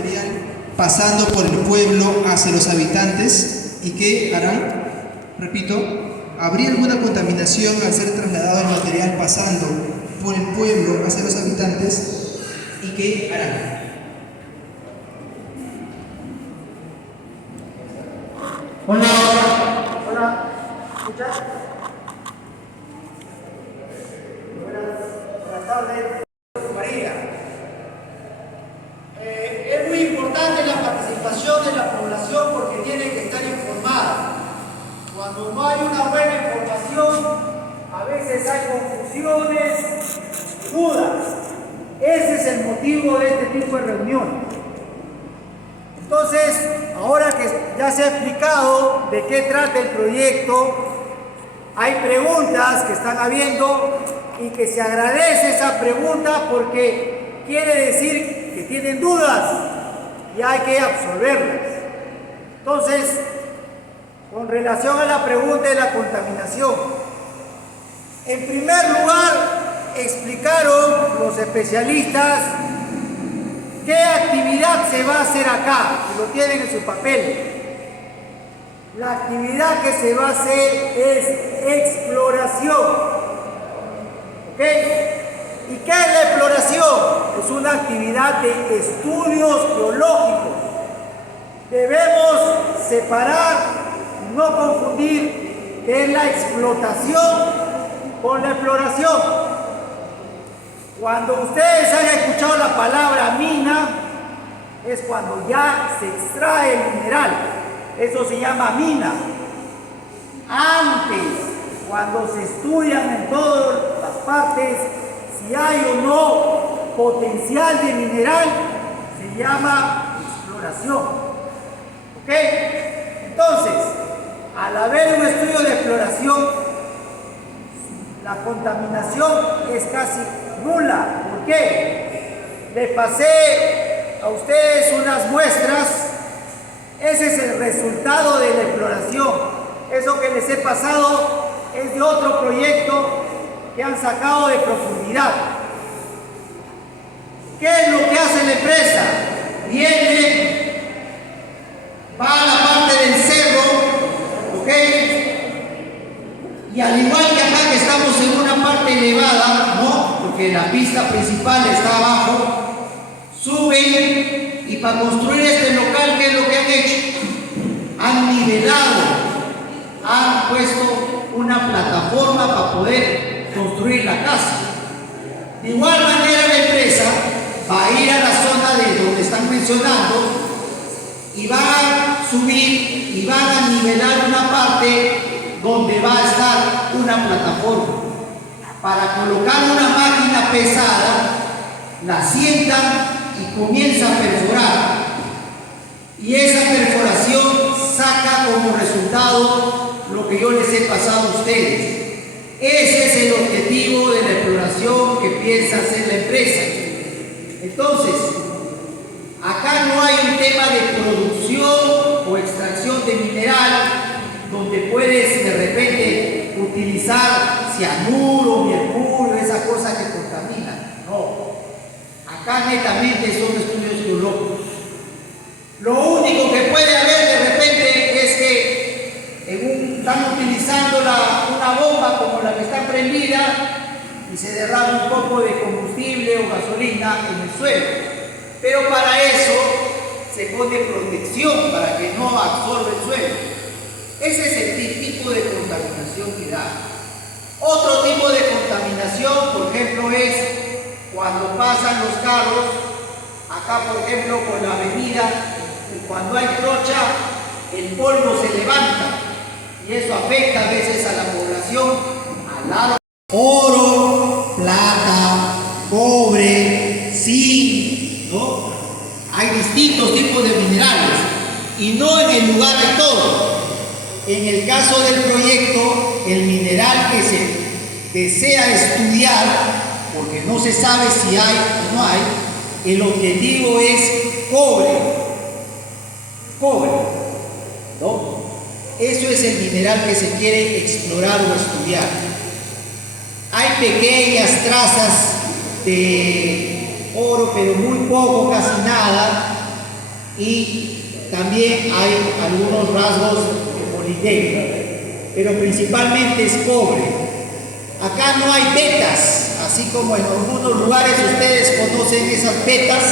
material pasando por el pueblo hacia los habitantes y qué harán. Repito, ¿habría alguna contaminación al ser trasladado el material pasando por el pueblo hacia los habitantes y qué harán? Hola, hola, ¿escuchas? Buenas tardes, María. Es muy importante la participación de la población porque tiene que estar informada. Cuando no hay una buena información, a veces hay confusiones, dudas. Ese es el motivo de este tipo de reuniones. Entonces, ahora que ya se ha explicado de qué trata el proyecto, hay preguntas que están habiendo y que se agradece esa pregunta porque quiere decir que tienen dudas y hay que absolverlas. Entonces, con relación a la pregunta de la contaminación, en primer lugar, explicaron los especialistas ¿qué actividad se va a hacer acá? Que lo tienen en su papel. La actividad que se va a hacer es exploración. ¿Ok? ¿Y qué es la exploración? Es una actividad de estudios geológicos. Debemos separar, no confundir qué es la explotación con la exploración. Cuando ustedes hayan escuchado la palabra mina, es cuando ya se extrae el mineral. Eso se llama mina. Antes, cuando se estudian en todas las partes si hay o no potencial de mineral, se llama exploración. ¿Ok? Entonces, al haber un estudio de exploración, la contaminación es casi nula. ¿Por qué? Les pasé a ustedes unas muestras. Ese es el resultado de la exploración. Eso que les he pasado es de otro proyecto que han sacado de profundidad. ¿Qué es lo que hace la empresa? Viene, va a la parte del cerro, ¿ok? Y al igual que acá que estamos en una parte elevada, ¿no? Porque la pista principal está abajo, suben y para construir este local, ¿qué es lo que han hecho? Han nivelado, han puesto una plataforma para poder construir la casa. De igual manera la empresa va a ir a la zona de donde están mencionando y va a subir y van a nivelar una parte donde va a estar una plataforma. Para colocar una máquina pesada, la sientan y comienza a perforar. Y esa perforación saca como resultado lo que yo les he pasado a ustedes. Ese es el objetivo de la exploración que piensa hacer la empresa. Entonces, acá no hay un tema de producción o extracción de mineral donde puedes de repente utilizar cianuro, mercurio, esa cosa que contamina. No. Acá netamente son estudios geológicos. Lo único que puede haber de repente es que están utilizando una bomba como la que está prendida y se derrama un poco de combustible o gasolina en el suelo. Pero para eso se pone protección para que no absorba el suelo. Ese es el tipo de contaminación que da. Otro tipo de contaminación, por ejemplo, es cuando pasan los carros, acá por ejemplo por la avenida, cuando hay trocha, el polvo se levanta y eso afecta a veces a la población al lado. Oro, plata, cobre, zinc, ¿no? Hay distintos tipos de minerales y no en el lugar de todo. En el caso del proyecto, el mineral que se desea estudiar, porque no se sabe si hay o no hay, el objetivo es cobre. Cobre, ¿no? Eso es el mineral que se quiere explorar o estudiar. Hay pequeñas trazas de oro, pero muy poco, casi nada, y también hay algunos rasgos de molibdeno, pero principalmente es cobre. Acá no hay vetas, así como en algunos lugares ustedes conocen esas vetas.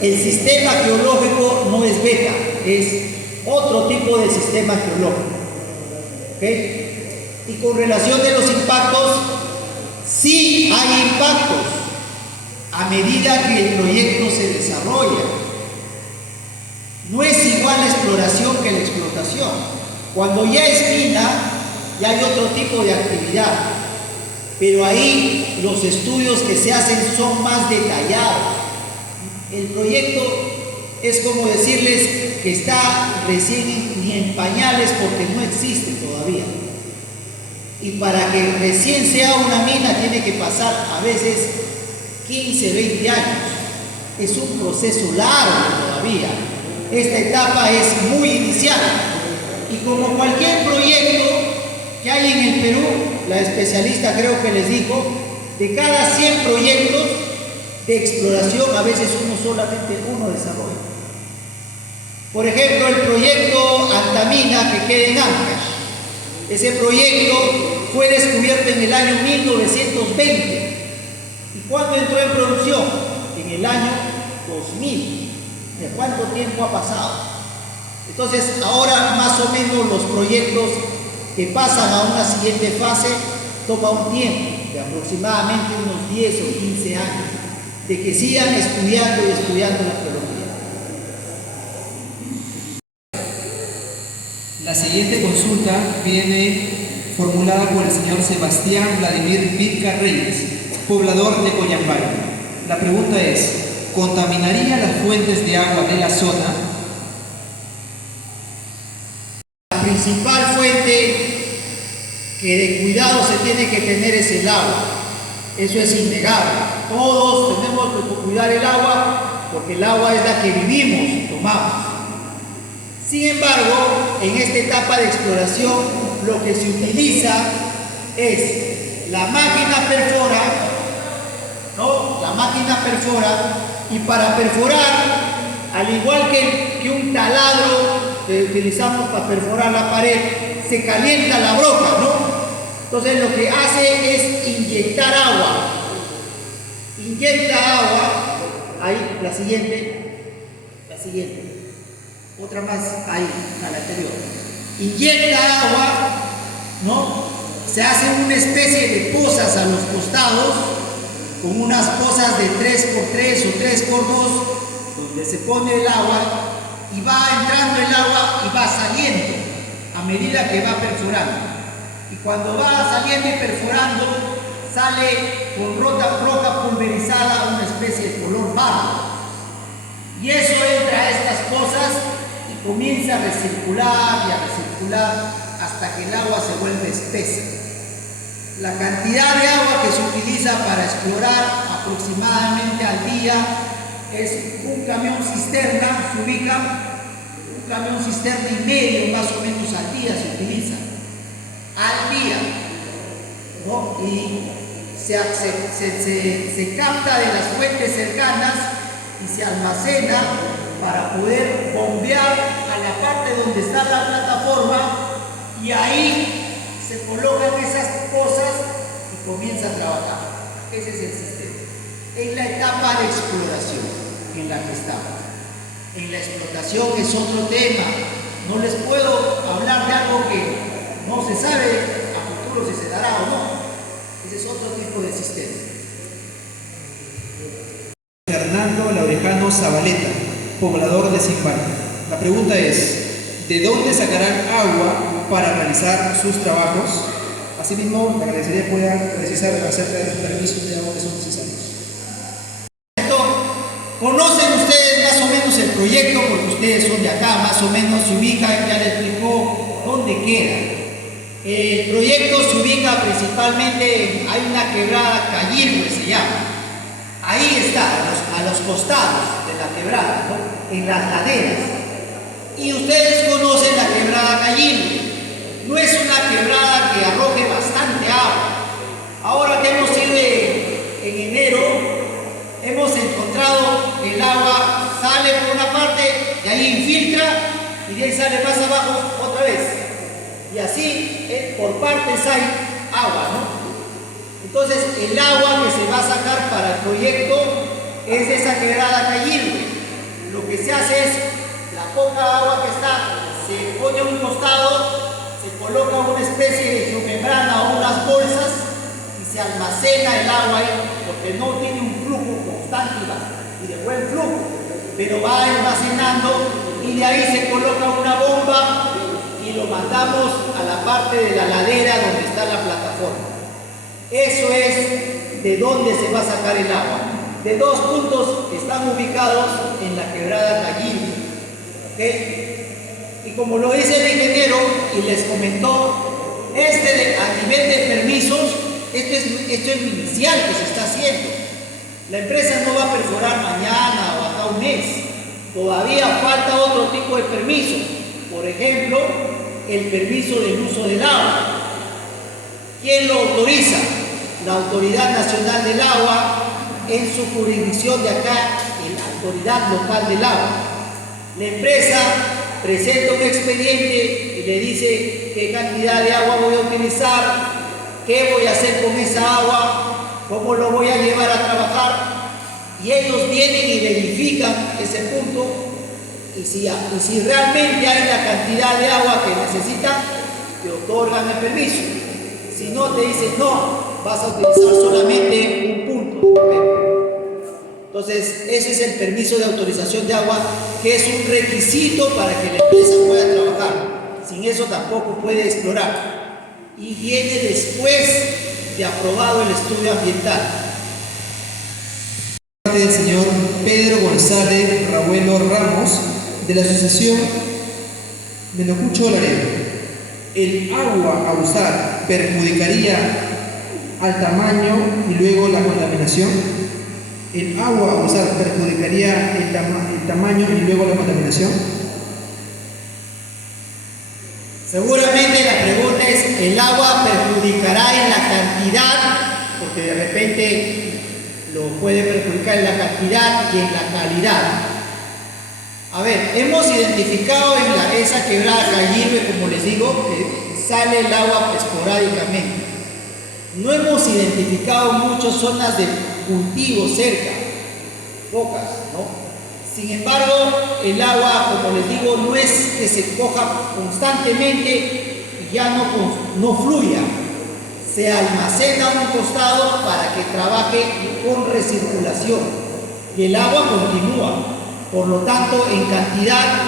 El sistema geológico no es beta, es otro tipo de sistema geológico. ¿Okay? Y con relación de los impactos, sí hay impactos a medida que el proyecto se desarrolla. No es igual la exploración que la explotación. Cuando ya es mina, ya hay otro tipo de actividad, pero ahí los estudios que se hacen son más detallados. El proyecto es como decirles que está recién en pañales porque no existe todavía. Y para que recién sea una mina tiene que pasar a veces 15, 20 años. Es un proceso largo todavía. Esta etapa es muy inicial. Y como cualquier proyecto que hay en el Perú, la especialista creo que les dijo, de cada 100 proyectos de exploración, a veces solamente uno desarrolla. Por ejemplo, el proyecto Antamina que queda en Ancash. Ese proyecto fue descubierto en el año 1920. ¿Y cuándo entró en producción? En el año 2000. ¿De cuánto tiempo ha pasado? Entonces, ahora más o menos los proyectos que pasan a una siguiente fase toma un tiempo de aproximadamente unos 10 o 15 años de que sigan estudiando y estudiando la geología. La siguiente consulta viene formulada por el señor Sebastián Vladimir Vilca Reyes, poblador de Coyambay. La pregunta es: ¿contaminaría las fuentes de agua de la zona? La principal fuente que de cuidado se tiene que tener es el agua. Eso es innegable. Todos tenemos que cuidar el agua porque el agua es la que vivimos, tomamos. Sin embargo, en esta etapa de exploración, lo que se utiliza es la máquina perfora, ¿no? La máquina perfora, y para perforar, al igual que un taladro que utilizamos para perforar la pared, se calienta la broca, ¿no? Entonces lo que hace es inyectar agua. Inyecta agua, ahí, la siguiente, otra más, ahí, a la anterior. Inyecta agua, ¿no? Se hacen una especie de pozas a los costados, con unas pozas de 3x3 o 3x2, donde se pone el agua y va entrando el agua y va saliendo a medida que va perforando. Y cuando va saliendo y perforando, sale con roca pulverizada, una especie de color barro. Y eso entra a estas pozas y comienza a recircular y a recircular hasta que el agua se vuelve espesa. La cantidad de agua que se utiliza para explorar aproximadamente al día es un camión cisterna, se ubica, un camión cisterna y medio más o menos al día se utiliza. Al día, ¿no? Y se capta de las fuentes cercanas y se almacena para poder bombear a la parte donde está la plataforma, y ahí se colocan esas cosas y comienza a trabajar. Ese es el sistema. Es la etapa de exploración en la que estamos. En la explotación es otro tema. No les puedo hablar de algo que no se sabe a futuro si se dará o no. Ese es otro tipo de sistema. Fernando Laurejano Zabaleta, poblador de Zimbabue. La pregunta es: ¿de dónde sacarán agua para realizar sus trabajos? Asimismo, le agradecería que pueda precisar acerca de los permisos de agua que son necesarios. ¿Conocen ustedes más o menos el proyecto? Porque ustedes son de acá, más o menos se ubican, ya les explicó dónde queda. El proyecto se ubica principalmente, hay una quebrada Cayirbe se llama. Ahí está, a los costados de la quebrada, ¿no? En las laderas. Y ustedes conocen la quebrada Cayirbe. No es una quebrada que arroje bastante agua. Ahora que hemos ido en enero, hemos encontrado que el agua sale por una parte de ahí sale más abajo otra vez. Y así por partes hay agua, ¿no? Entonces el agua que se va a sacar para el proyecto es de esa quebrada Cayirbe. Lo que se hace es, la poca agua que está, se pone a un costado, se coloca una especie de geomembrana o unas bolsas y se almacena el agua ahí, porque no tiene un flujo constante y de buen flujo, pero va almacenando y de ahí se coloca una bomba y lo mandamos a la parte de la ladera donde está la plataforma. Eso es de dónde se va a sacar el agua. De dos puntos que están ubicados en la quebrada Cayirbe. ¿Okay? Y como lo dice el ingeniero y les comentó, a nivel de permisos, esto es inicial que se está haciendo. La empresa no va a perforar mañana o acá un mes. Todavía falta otro tipo de permisos. Por ejemplo, el permiso del uso del agua. ¿Quién lo autoriza? La Autoridad Nacional del Agua, en su jurisdicción de acá, en la Autoridad Local del Agua. La empresa presenta un expediente y le dice qué cantidad de agua voy a utilizar, qué voy a hacer con esa agua, cómo lo voy a llevar a trabajar. Y ellos vienen y verifican ese punto y si realmente hay la cantidad de agua que necesitan, te otorgan el permiso. Si no, te dicen no, vas a utilizar solamente un punto. Entonces, ese es el permiso de autorización de agua, que es un requisito para que la empresa pueda trabajar. Sin eso tampoco puede explorar. Y viene después de aprobado el estudio ambiental. Del señor Pedro González Rabuelo Ramos, de la Asociación Menocucho Laredo. El agua a usar perjudicaría al tamaño y luego la contaminación. El agua a usar perjudicaría el tamaño y luego la contaminación. Seguramente la pregunta es, ¿el agua perjudicará en la cantidad? Porque de repente lo puede perjudicar en la cantidad y en la calidad. A ver, hemos identificado en esa quebrada Cayirbe, como les digo, que sale el agua esporádicamente. No hemos identificado muchas zonas de cultivo cerca, pocas, ¿no? Sin embargo, el agua, como les digo, no es que se coja constantemente y ya no fluya. Se almacena a un costado para que trabaje con recirculación y el agua continúa. Por lo tanto, en cantidad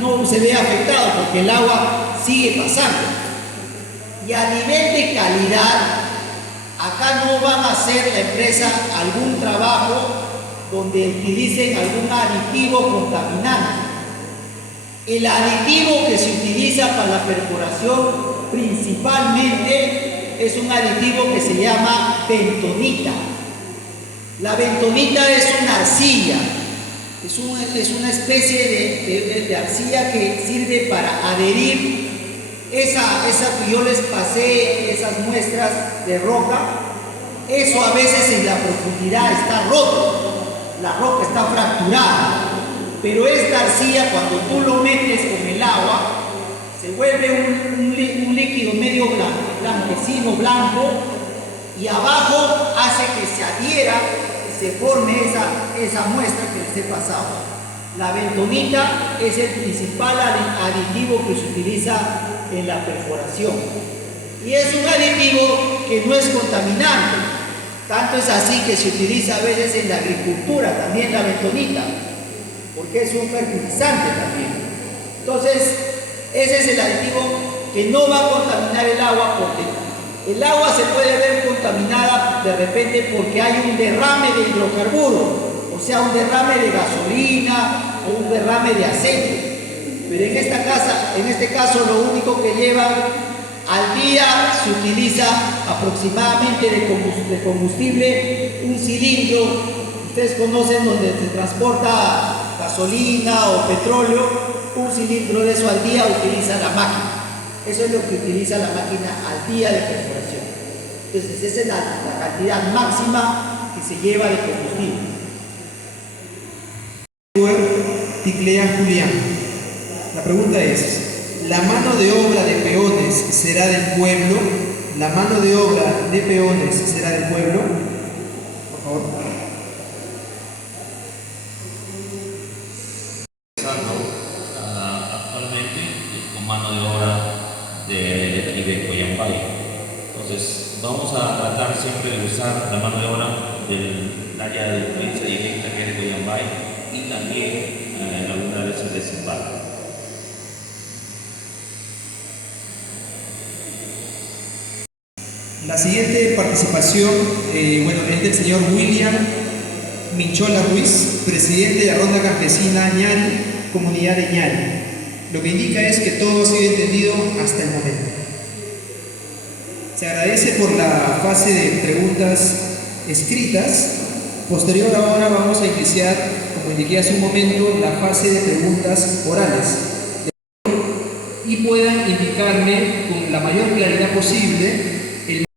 no se ve afectado porque el agua sigue pasando. Y a nivel de calidad, acá no van a hacer la empresa algún trabajo donde utilicen algún aditivo contaminante. El aditivo que se utiliza para la perforación principalmente es un aditivo que se llama bentonita. La bentonita es una arcilla, es una especie de arcilla que sirve para adherir esa que yo les pasé, esas muestras de roca. Eso a veces en la profundidad está roto, la roca está fracturada, pero esta arcilla cuando tú lo metes con el agua se vuelve un líquido medio blanquecino, blanco, y abajo hace que se adhiera y se forme esa muestra que les he pasado. La bentonita es el principal aditivo que se utiliza en la perforación y es un aditivo que no es contaminante. Tanto es así que se utiliza a veces en la agricultura también la bentonita, porque es un fertilizante también. Entonces, ese es el aditivo que no va a contaminar el agua, porque el agua se puede ver contaminada de repente porque hay un derrame de hidrocarburo, o sea, un derrame de gasolina o un derrame de aceite. Pero en este caso lo único que lleva al día se utiliza aproximadamente de combustible un cilindro. Ustedes conocen donde se transporta gasolina o petróleo, un cilindro de eso al día utiliza la máquina. Eso es lo que utiliza la máquina al día de perforación. Entonces esa es la cantidad máxima que se lleva de combustible. Ticlea Julián. La pregunta es, ¿la mano de obra de peones será del pueblo? ¿La mano de obra de peones será del pueblo? Por favor. Actualmente es con mano de obra de aquí de Coyambay. Entonces vamos a tratar siempre de usar la mano de obra del área de influencia directa que es de Coyambay y también en algunas veces de Zimbabue. La siguiente participación, es del señor William Minchola Ruiz, presidente de la Ronda Campesina Ñari, Comunidad de Ñari. Lo que indica es que todo ha sido entendido hasta el momento. Se agradece por la fase de preguntas escritas. Posterior ahora vamos a iniciar, como indiqué hace un momento, la fase de preguntas orales. Y puedan indicarme con la mayor claridad posible